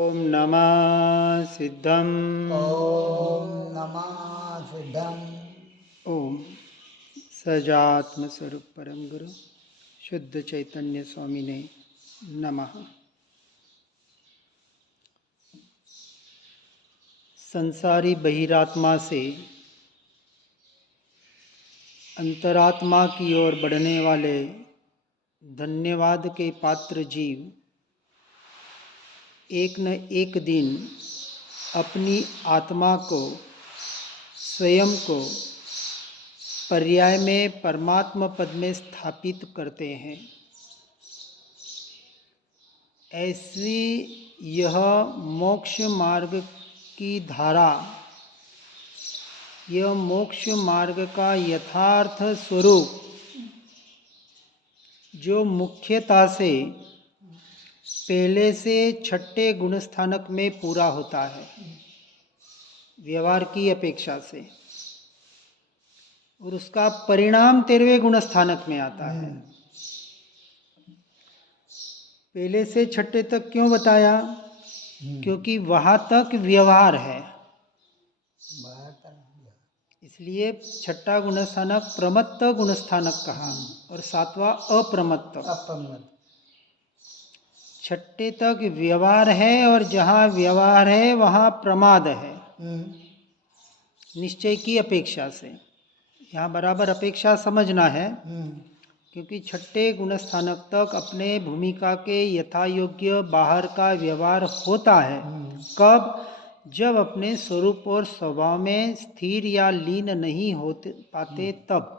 ओम नमः सिद्धम। ओम नमः सिद्धम। ओम सजात्म स्वरूप परम गुरु शुद्ध चैतन्य स्वामी ने नमः। संसारी बहिरात्मा से अंतरात्मा की ओर बढ़ने वाले धन्यवाद के पात्र जीव एक न एक दिन अपनी आत्मा को, स्वयं को पर्याय में परमात्मा पद में स्थापित करते हैं। ऐसी यह मोक्ष मार्ग की धारा, यह मोक्ष मार्ग का यथार्थ स्वरूप जो मुख्यता से पहले से छठे गुणस्थानक में पूरा होता है व्यवहार की अपेक्षा से, और उसका परिणाम 13वें गुणस्थानक में आता है। पहले से छठे तक क्यों बताया? क्योंकि वहां तक व्यवहार है, इसलिए छठा गुणस्थानक प्रमत्त गुणस्थानक कहा और सातवां अप्रमत्त। छठे तक व्यवहार है और जहाँ व्यवहार है वहाँ प्रमाद है निश्चय की अपेक्षा से। यहाँ बराबर अपेक्षा समझना है, क्योंकि छठे गुणस्थानक तक अपने भूमिका के यथा योग्य बाहर का व्यवहार होता है। कब? जब अपने स्वरूप और स्वभाव में स्थिर या लीन नहीं होते पाते तब।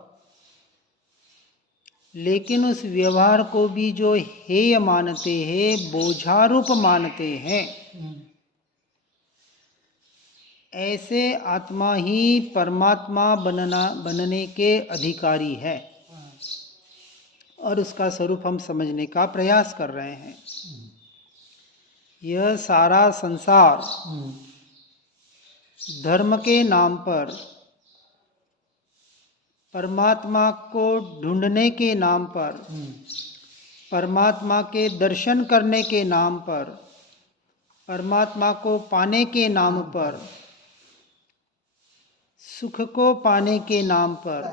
लेकिन उस व्यवहार को भी जो हेय मानते हैं, बोझारूप मानते हैं, ऐसे आत्मा ही परमात्मा बनने के अधिकारी है, और उसका स्वरूप हम समझने का प्रयास कर रहे हैं। यह सारा संसार धर्म के नाम पर, परमात्मा को ढूंढने के नाम पर, परमात्मा के दर्शन करने के नाम पर, परमात्मा को पाने के नाम पर, सुख को पाने के नाम पर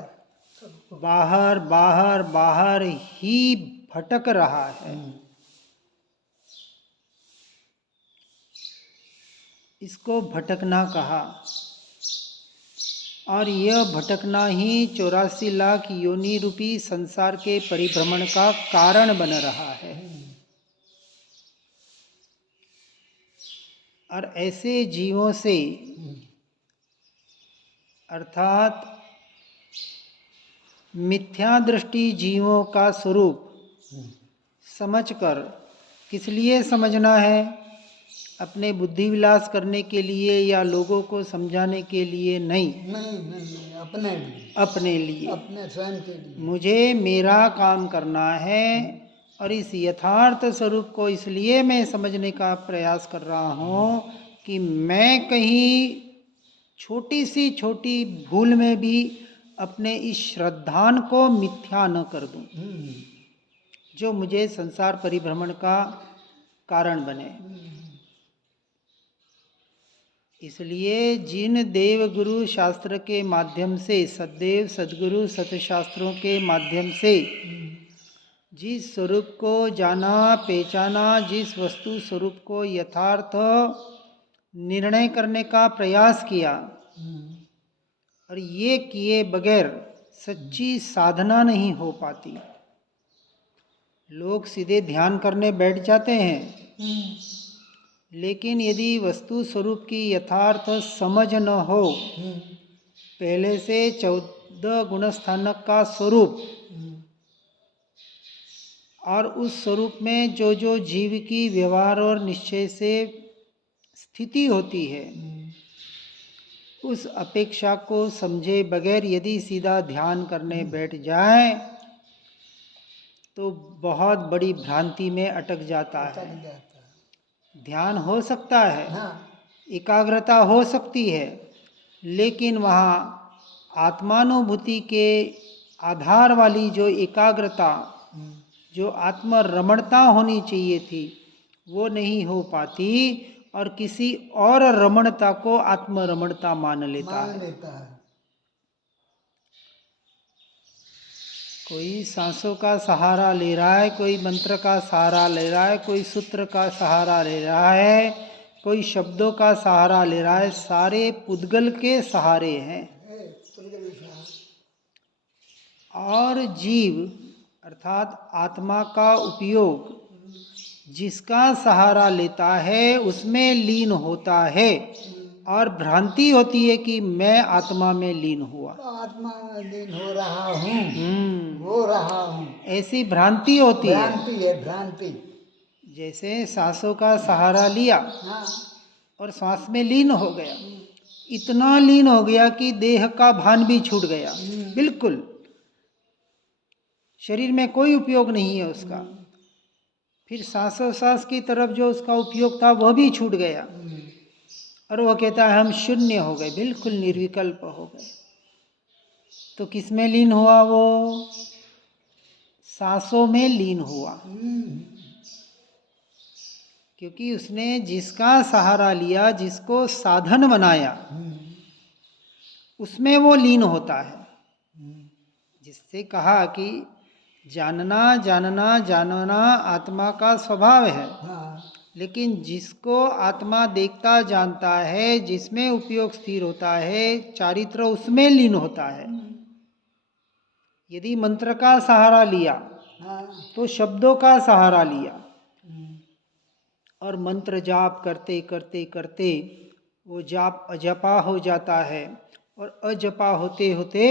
बाहर बाहर बाहर ही भटक रहा है। इसको भटकना कहा, और यह भटकना ही 84 लाख योनि रूपी संसार के परिभ्रमण का कारण बन रहा है। और ऐसे जीवों से, अर्थात मिथ्या दृष्टि जीवों का स्वरूप समझकर, किस लिए समझना है? अपने बुद्धि विलास करने के लिए या लोगों को समझाने के लिए नहीं, अपने लिए, अपने स्वयं के लिए। मुझे मेरा काम करना है, और इस यथार्थ स्वरूप को इसलिए मैं समझने का प्रयास कर रहा हूँ कि मैं कहीं छोटी सी छोटी भूल में भी अपने इस श्रद्धान को मिथ्या न कर दूं, जो मुझे संसार परिभ्रमण का कारण बने। इसलिए जिन देव गुरु शास्त्र के माध्यम से, सद्देव सद्गुरु सतशास्त्रों के माध्यम से जिस स्वरूप को जाना, पहचाना, जिस वस्तु स्वरूप को यथार्थ निर्णय करने का प्रयास किया, और ये किए बगैर सच्ची साधना नहीं हो पाती। लोग सीधे ध्यान करने बैठ जाते हैं, लेकिन यदि वस्तु स्वरूप की यथार्थ समझ न हो, पहले से 14 गुणस्थानक का स्वरूप और उस स्वरूप में जो जो जीव की व्यवहार और निश्चय से स्थिति होती है, उस अपेक्षा को समझे बगैर यदि सीधा ध्यान करने बैठ जाए तो बहुत बड़ी भ्रांति में अटक जाता है। ध्यान हो सकता है, एकाग्रता हो सकती है, लेकिन वहाँ आत्मानुभूति के आधार वाली जो एकाग्रता, जो आत्मरमणता होनी चाहिए थी, वो नहीं हो पाती, और किसी और रमणता को आत्मरमणता मान लेता मान है। लेता है। कोई सांसों का सहारा ले रहा है, कोई मंत्र का सहारा ले रहा है, कोई सूत्र का सहारा ले रहा है, कोई शब्दों का सहारा ले रहा है, सारे पुद्गल के सहारे हैं। और जीव अर्थात आत्मा का उपयोग जिसका सहारा लेता है उसमें लीन होता है, और भ्रांति होती है कि मैं आत्मा में लीन हुआ, आत्मा में लीन हो रहा हूँ, ऐसी भ्रांति होती है। भ्रांति है, भ्रांति। जैसे सांसों का सहारा लिया हाँ, और सांस में लीन हो गया, इतना लीन हो गया कि देह का भान भी छूट गया, बिल्कुल शरीर में कोई उपयोग नहीं है उसका। फिर सांसों की तरफ जो उसका उपयोग था वह भी छूट गया, और वो कहता है हम शून्य हो गए, बिल्कुल निर्विकल्प हो गए। तो किस में लीन हुआ? वो सांसों में लीन हुआ, क्योंकि उसने जिसका सहारा लिया, जिसको साधन बनाया, उसमें वो लीन होता है। जिससे कहा कि जानना जानना जानना आत्मा का स्वभाव है, लेकिन जिसको आत्मा देखता जानता है, जिसमें उपयोग स्थिर होता है, चारित्र उसमें लीन होता है। यदि मंत्र का सहारा लिया तो शब्दों का सहारा लिया, और मंत्र जाप करते करते करते वो जाप अजपा हो जाता है, और अजपा होते होते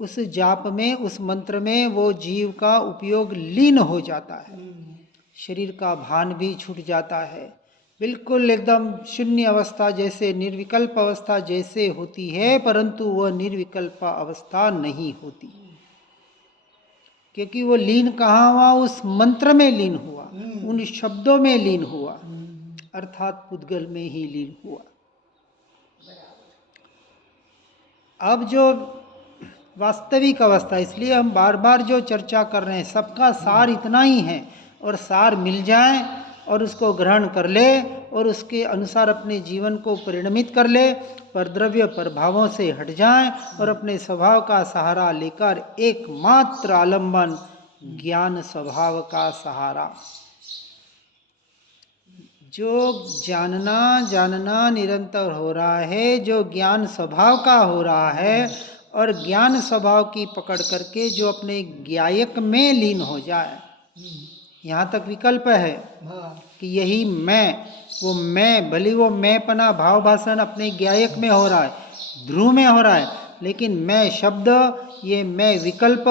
उस जाप में, उस मंत्र में वो जीव का उपयोग लीन हो जाता है। शरीर का भान भी छूट जाता है, बिल्कुल एकदम शून्य अवस्था जैसे, निर्विकल्प अवस्था जैसे होती है, परंतु वह निर्विकल्प अवस्था नहीं होती, क्योंकि वो लीन कहाँ हुआ? उस मंत्र में लीन हुआ, उन शब्दों में लीन हुआ, अर्थात पुद्गल में ही लीन हुआ। अब जो वास्तविक अवस्था, इसलिए हम बार बार जो चर्चा कर रहे हैं, सबका सार इतना ही है, और सार मिल जाए और उसको ग्रहण कर ले और उसके अनुसार अपने जीवन को परिणमित कर ले, पर द्रव्य प्रभावों से हट जाए और अपने स्वभाव का सहारा लेकर एकमात्र आलंबन ज्ञान स्वभाव का सहारा। जो जानना जानना निरंतर हो रहा है, जो ज्ञान स्वभाव का हो रहा है, और ज्ञान स्वभाव की पकड़ करके जो अपने ज्ञायक में लीन हो जाए, यहाँ तक विकल्प है कि यही मैं, वो मैं, भले वो मैं पना भाव भाषण अपने ज्ञायक में हो रहा है, ध्रुव में हो रहा है, लेकिन मैं शब्द, ये मैं विकल्प,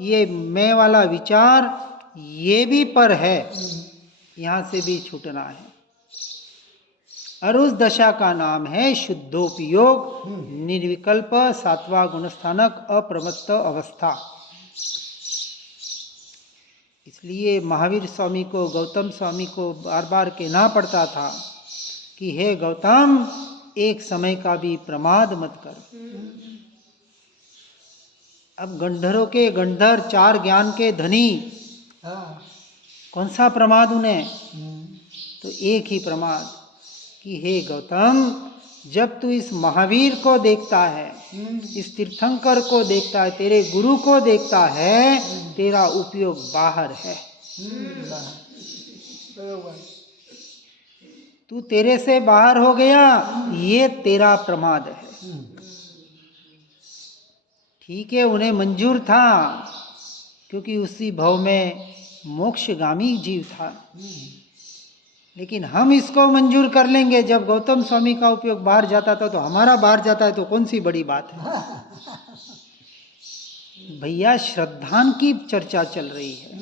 ये मैं वाला विचार, ये भी पर है, यहाँ से भी छूटना है। और उस दशा का नाम है शुद्धोपयोग, निर्विकल्प, सात्वा गुणस्थानक, अप्रमत्त अवस्था। इसलिए महावीर स्वामी को, गौतम स्वामी को बार बार कहना पड़ता था कि हे गौतम, एक समय का भी प्रमाद मत कर। अब गंधर्वों के गंधर्व, 4 ज्ञान के धनी, कौन सा प्रमाद उन्हें? तो एक ही प्रमाद कि हे गौतम, जब तू इस महावीर को देखता है, इस तीर्थंकर को देखता है, तेरे गुरु को देखता है, तेरा उपयोग बाहर है, तू तेरे से बाहर हो गया, ये तेरा प्रमाद है। ठीक है, उन्हें मंजूर था, क्योंकि उसी भव में मोक्षगामी जीव था, लेकिन हम इसको मंजूर कर लेंगे। जब गौतम स्वामी का उपयोग बाहर जाता था तो हमारा बाहर जाता है, तो कौन सी बड़ी बात है? भैया, श्रद्धान की चर्चा चल रही है।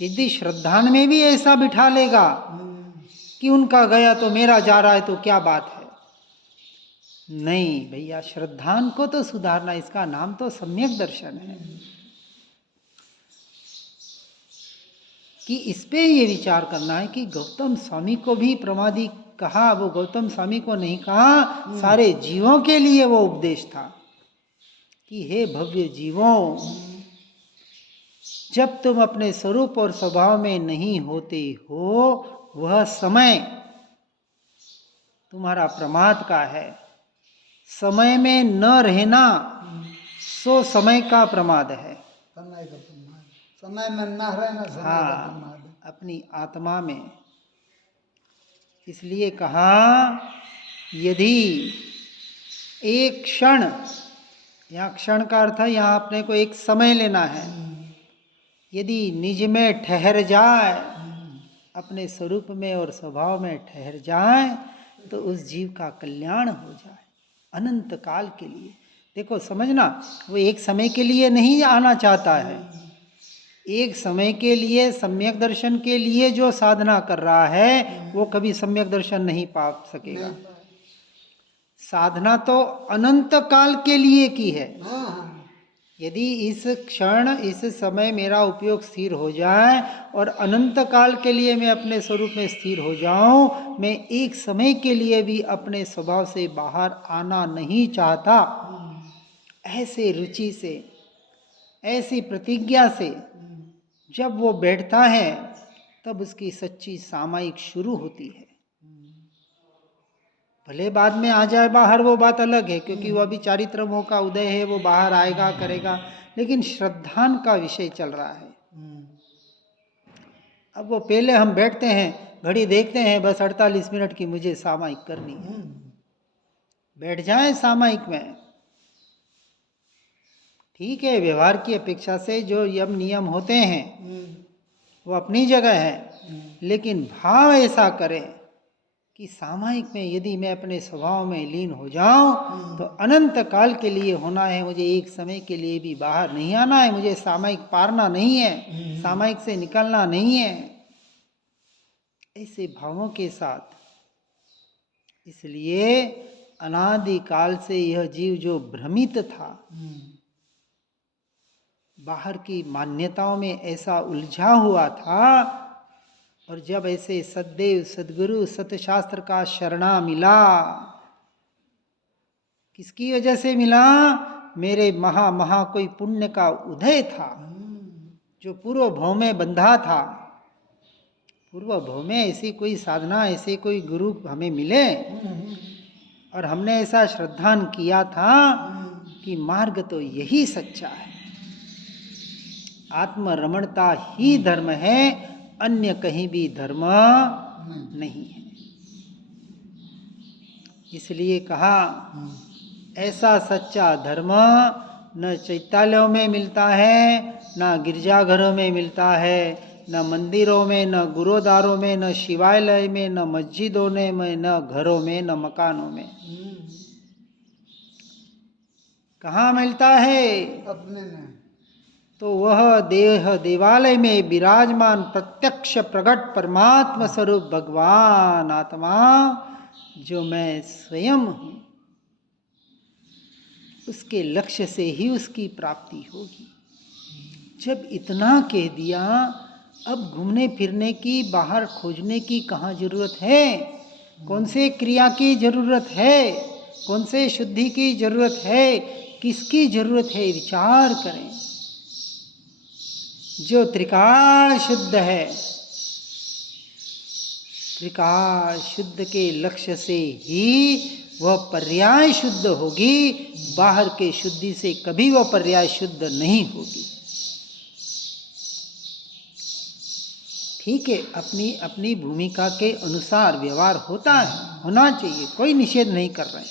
यदि श्रद्धान में भी ऐसा बिठा लेगा कि उनका गया तो मेरा जा रहा है, तो क्या बात है? नहीं भैया, श्रद्धान को तो सुधारना, इसका नाम तो सम्यक दर्शन है, कि इस पे ये विचार करना है कि गौतम स्वामी को भी प्रमादी कहा, वो गौतम स्वामी को नहीं कहा, सारे जीवों के लिए वो उपदेश था कि हे भव्य जीवों, जब तुम अपने स्वरूप और स्वभाव में नहीं होते हो, वह समय तुम्हारा प्रमाद का है। समय में न रहना सो समय का प्रमाद है। समय का प्रमाद, समय में न रहना समय का प्रमाद है। अपनी आत्मा में। इसलिए कहा यदि एक क्षण, यहाँ क्षण का अर्थ है यहाँ अपने को एक समय लेना है, यदि निज में ठहर जाए, अपने स्वरूप में और स्वभाव में ठहर जाए, तो उस जीव का कल्याण हो जाए अनंत काल के लिए। देखो समझना, वो एक समय के लिए नहीं आना चाहता है। एक समय के लिए सम्यक दर्शन के लिए जो साधना कर रहा है वो कभी सम्यक दर्शन नहीं पा सकेगा। साधना तो अनंत काल के लिए की है। यदि इस क्षण इस समय मेरा उपयोग स्थिर हो जाए और अनंत काल के लिए मैं अपने स्वरूप में स्थिर हो जाऊं, मैं एक समय के लिए भी अपने स्वभाव से बाहर आना नहीं चाहता, ऐसे रुचि से, ऐसी प्रतिज्ञा से जब वो बैठता है तब उसकी सच्ची सामायिक शुरू होती है। भले बाद में आ जाए बाहर, वो बात अलग है, क्योंकि वो अभी चारित्र मोह का उदय है, वो बाहर आएगा करेगा, लेकिन श्रद्धान का विषय चल रहा है। अब वो पहले हम बैठते हैं, घड़ी देखते हैं, बस 48 मिनट की मुझे सामायिक करनी है, बैठ जाए सामायिक में। ठीक है, व्यवहार की अपेक्षा से जो यम नियम होते हैं वो अपनी जगह है, लेकिन भाव ऐसा करें कि सामायिक में यदि मैं अपने स्वभाव में लीन हो जाऊं तो अनंत काल के लिए होना है, मुझे एक समय के लिए भी बाहर नहीं आना है, मुझे सामायिक पारना नहीं है, सामायिक से निकलना नहीं है, ऐसे भावों के साथ। इसलिए अनादि काल से यह जीव जो भ्रमित था, बाहर की मान्यताओं में ऐसा उलझा हुआ था, और जब ऐसे सद्देव सद्गुरु सतशास्त्र का शरणा मिला, किसकी वजह से मिला? मेरे महा कोई पुण्य का उदय था, जो पूर्व भाव में बंधा था। पूर्व भाव में ऐसी कोई साधना, ऐसे कोई गुरु हमें मिले, और हमने ऐसा श्रद्धान किया था कि मार्ग तो यही सच्चा है, आत्मरमणता ही धर्म है, अन्य कहीं भी धर्म नहीं है। इसलिए कहा ऐसा सच्चा धर्म न चैत्यालयों में मिलता है, न गिरजाघरों में मिलता है, न मंदिरों में, न गुरुद्वारों में, न शिवालय में, न मस्जिदों में, न घरों में, न मकानों में। कहाँ मिलता है? अपने में। तो वह देह देवालय में विराजमान प्रत्यक्ष प्रकट परमात्मा स्वरूप भगवान आत्मा, जो मैं स्वयं हूँ, उसके लक्ष्य से ही उसकी प्राप्ति होगी। जब इतना कह दिया, अब घूमने फिरने की, बाहर खोजने की कहाँ जरूरत है? कौन से क्रिया की जरूरत है? कौन से शुद्धि की जरूरत है? किसकी जरूरत है? विचार करें। जो त्रिकाल शुद्ध है, त्रिकाल शुद्ध के लक्ष्य से ही वह पर्याय शुद्ध होगी, बाहर के शुद्धि से कभी वह पर्याय शुद्ध नहीं होगी। ठीक है, अपनी अपनी भूमिका के अनुसार व्यवहार होता है, होना चाहिए, कोई निषेध नहीं कर रहे हैं,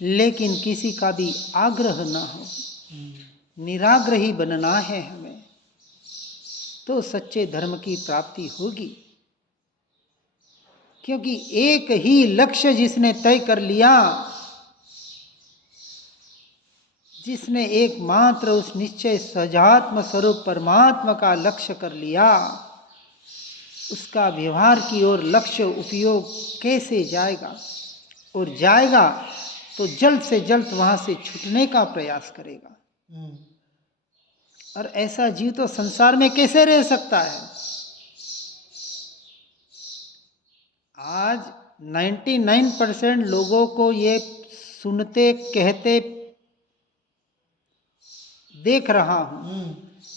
लेकिन किसी का भी आग्रह ना हो, निराग्रही बनना है हमें, तो सच्चे धर्म की प्राप्ति होगी। क्योंकि एक ही लक्ष्य जिसने तय कर लिया, जिसने एकमात्र उस निश्चय सजात्म स्वरूप परमात्मा का लक्ष्य कर लिया, उसका व्यवहार की ओर लक्ष्य उपयोग कैसे जाएगा? और जाएगा तो जल्द से जल्द वहां से छूटने का प्रयास करेगा। और ऐसा जीव तो संसार में कैसे रह सकता है? आज 99% लोगों को ये सुनते कहते देख रहा हूं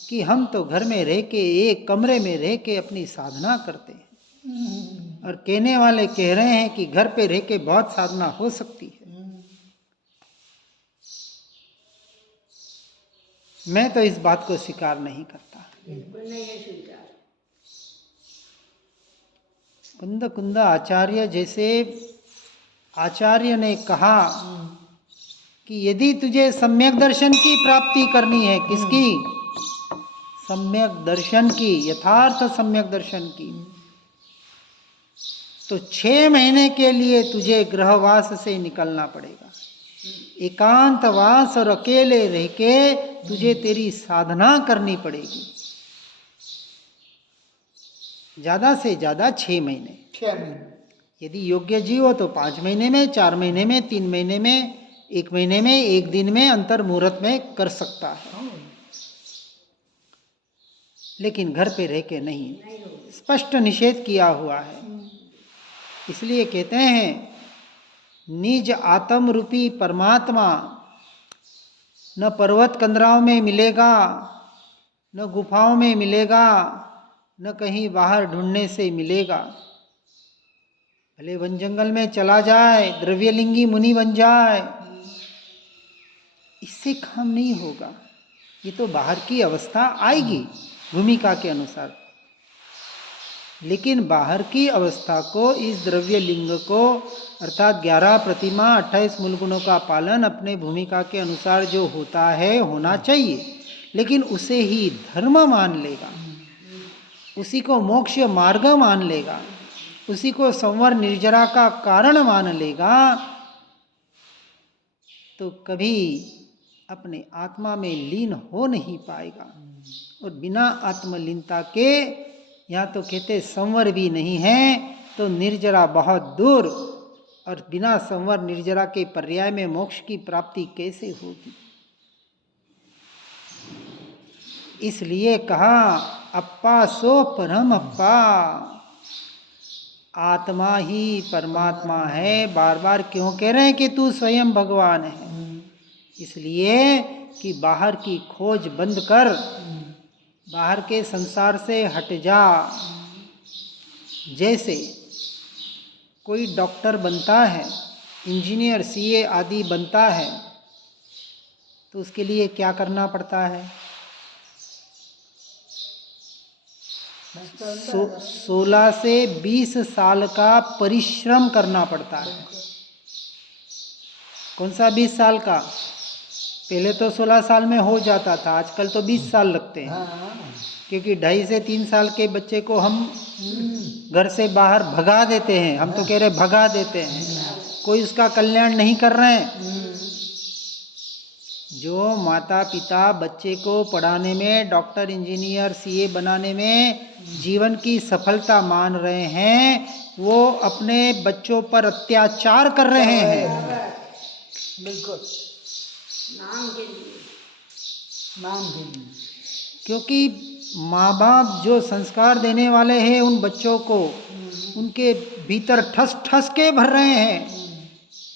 कि हम तो घर में रह के, एक कमरे में रह के अपनी साधना करते हैं, और कहने वाले कह रहे हैं कि घर पे रह के बहुत साधना हो सकती है। मैं तो इस बात को स्वीकार नहीं करता। कुंद कुंद आचार्य जैसे आचार्य ने कहा कि यदि तुझे सम्यक दर्शन की प्राप्ति करनी है, किसकी? सम्यक दर्शन की, यथार्थ सम्यक दर्शन की, तो 6 महीने के लिए तुझे गृहवास से निकलना पड़ेगा। एकांतवास और अकेले रह के तुझे तेरी साधना करनी पड़ेगी। ज्यादा से ज्यादा 6 महीने। 6 महीने। यदि योग्य जीव हो तो 5 महीने में, 4 महीने में, 3 महीने में, 1 महीने में, 1 दिन में, अंतर मुहूर्त में कर सकता है, लेकिन घर पे रह के नहीं। स्पष्ट निषेध किया हुआ है। इसलिए कहते हैं निज आत्म रूपी परमात्मा न पर्वत कंदराओं में मिलेगा, न गुफाओं में मिलेगा, न कहीं बाहर ढूंढने से मिलेगा। भले वन जंगल में चला जाए, द्रव्यलिंगी मुनि बन जाए, इससे काम नहीं होगा। ये तो बाहर की अवस्था आएगी भूमिका के अनुसार, लेकिन बाहर की अवस्था को, इस द्रव्य लिंग को, अर्थात 11 प्रतिमा 28 मूल गुणों का पालन अपने भूमिका के अनुसार जो होता है होना चाहिए, लेकिन उसे ही धर्म मान लेगा, उसी को मोक्ष मार्ग मान लेगा, उसी को संवर निर्जरा का कारण मान लेगा, तो कभी अपने आत्मा में लीन हो नहीं पाएगा। और बिना आत्मलीनता के, यहाँ तो कहते संवर भी नहीं है तो निर्जरा बहुत दूर, और बिना संवर निर्जरा के पर्याय में मोक्ष की प्राप्ति कैसे होगी? इसलिए कहा अप्पा सो परम अप्पा, आत्मा ही परमात्मा है। बार बार क्यों कह रहे हैं कि तू स्वयं भगवान है? इसलिए कि बाहर की खोज बंद कर, बाहर के संसार से हट जा। जैसे कोई डॉक्टर बनता है, इंजीनियर, सीए आदि बनता है, तो उसके लिए क्या करना पड़ता है? 16 से 20 साल का परिश्रम करना पड़ता है। कौन सा 20 साल का? पहले तो 16 साल में हो जाता था, आजकल तो 20 साल लगते हैं, क्योंकि 2.5 से 3 साल के बच्चे को हम घर से बाहर भगा देते हैं। हम तो कह रहे भगा देते हैं, कोई उसका कल्याण नहीं कर रहे हैं। जो माता पिता बच्चे को पढ़ाने में, डॉक्टर, इंजीनियर, सीए बनाने में जीवन की सफलता मान रहे हैं, वो अपने बच्चों पर अत्याचार कर रहे हैं। बिल्कुल, नाम के लिए। क्योंकि माँ बाप जो संस्कार देने वाले हैं उन बच्चों को, उनके भीतर ठस ठस के भर रहे हैं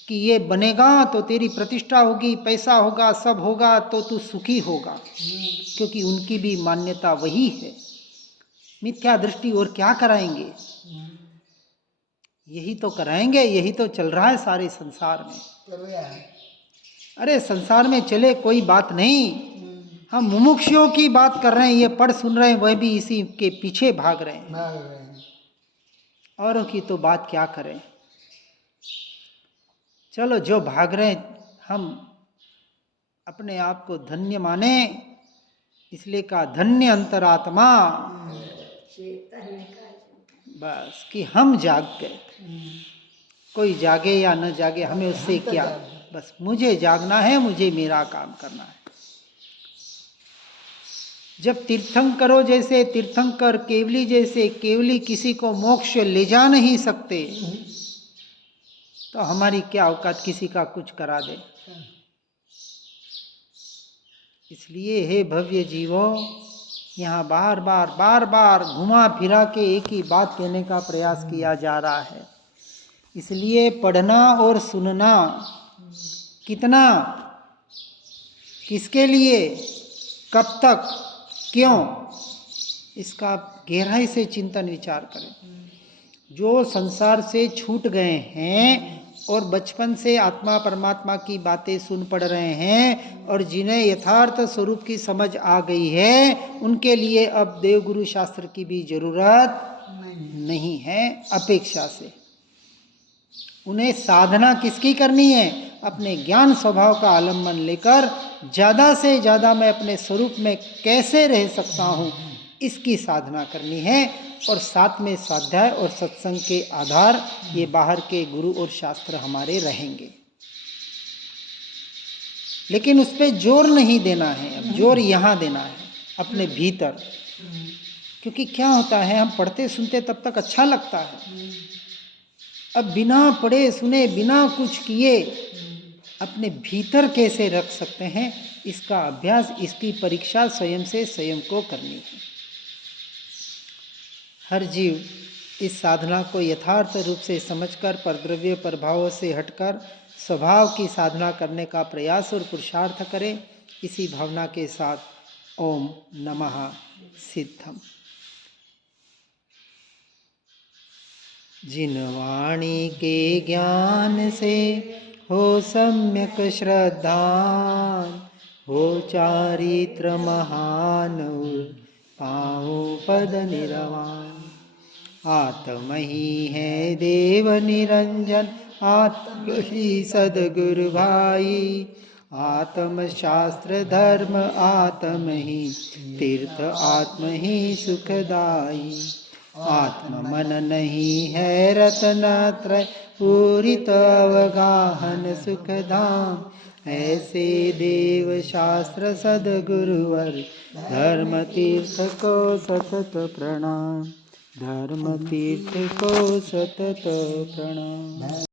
कि ये बनेगा तो तेरी प्रतिष्ठा होगी, पैसा होगा, सब होगा तो तू सुखी होगा, क्योंकि उनकी भी मान्यता वही है। मिथ्या दृष्टि और क्या कराएंगे? यही तो कराएंगे, यही तो चल रहा है सारे संसार में। अरे संसार में चले कोई बात नहीं, हम मुमुक्षुओं की बात कर रहे हैं, ये पढ़ सुन रहे हैं, वह भी इसी के पीछे भाग रहे हैं। औरों की तो बात क्या करें। चलो जो भाग रहे हैं, हम अपने आप को धन्य माने, इसलिए का धन्य अंतरात्मा, बस कि हम जाग गए। कोई जागे या न जागे हमें उससे क्या, बस मुझे जागना है, मुझे मेरा काम करना है। जब तीर्थंकरों जैसे तीर्थंकर, केवली जैसे केवली किसी को मोक्ष ले जा नहीं सकते, तो हमारी क्या औकात किसी का कुछ करा दे। इसलिए हे भव्य जीवों, यहाँ बार बार घुमा फिरा के एक ही बात कहने का प्रयास किया जा रहा है। इसलिए पढ़ना और सुनना कितना, किसके लिए, कब तक, क्यों, इसका गहराई से चिंतन विचार करें। जो संसार से छूट गए हैं और बचपन से आत्मा परमात्मा की बातें सुन पढ़ रहे हैं और जिन्हें यथार्थ स्वरूप की समझ आ गई है, उनके लिए अब देवगुरु शास्त्र की भी जरूरत नहीं है अपेक्षा से। उन्हें साधना किसकी करनी है? अपने ज्ञान स्वभाव का आलम्बन लेकर ज़्यादा से ज़्यादा मैं अपने स्वरूप में कैसे रह सकता हूँ, इसकी साधना करनी है। और साथ में स्वाध्याय और सत्संग के आधार ये बाहर के गुरु और शास्त्र हमारे रहेंगे, लेकिन उस पर जोर नहीं देना है। अब जोर यहाँ देना है अपने भीतर, क्योंकि क्या होता है, हम पढ़ते सुनते तब तक अच्छा लगता है, अब बिना पढ़े सुने बिना कुछ किए अपने भीतर कैसे रख सकते हैं, इसका अभ्यास, इसकी परीक्षा स्वयं से स्वयं को करनी है। हर जीव इस साधना को यथार्थ रूप से समझकर परद्रव्य प्रभावों से हटकर स्वभाव की साधना करने का प्रयास और पुरुषार्थ करे। इसी भावना के साथ ओम नमः सिद्धम। जिन वाणी के ज्ञान से हो सम्यक श्रद्धान, हो चारित्र महान पाओ पद निरवान। आत्म ही है देव निरंजन, आत्म ही सदगुरु भाई। आत्म शास्त्र धर्म आत्म ही तीर्थ, आत्म ही सुखदाई। आत्म मन नहीं है रत्नत्रय, पूरित अवगाहन सुखधाम। ऐसे देव शास्त्र सदगुरुवर, धर्म तीर्थ को सतत प्रणाम। धर्म तीर्थ को सतत प्रणाम।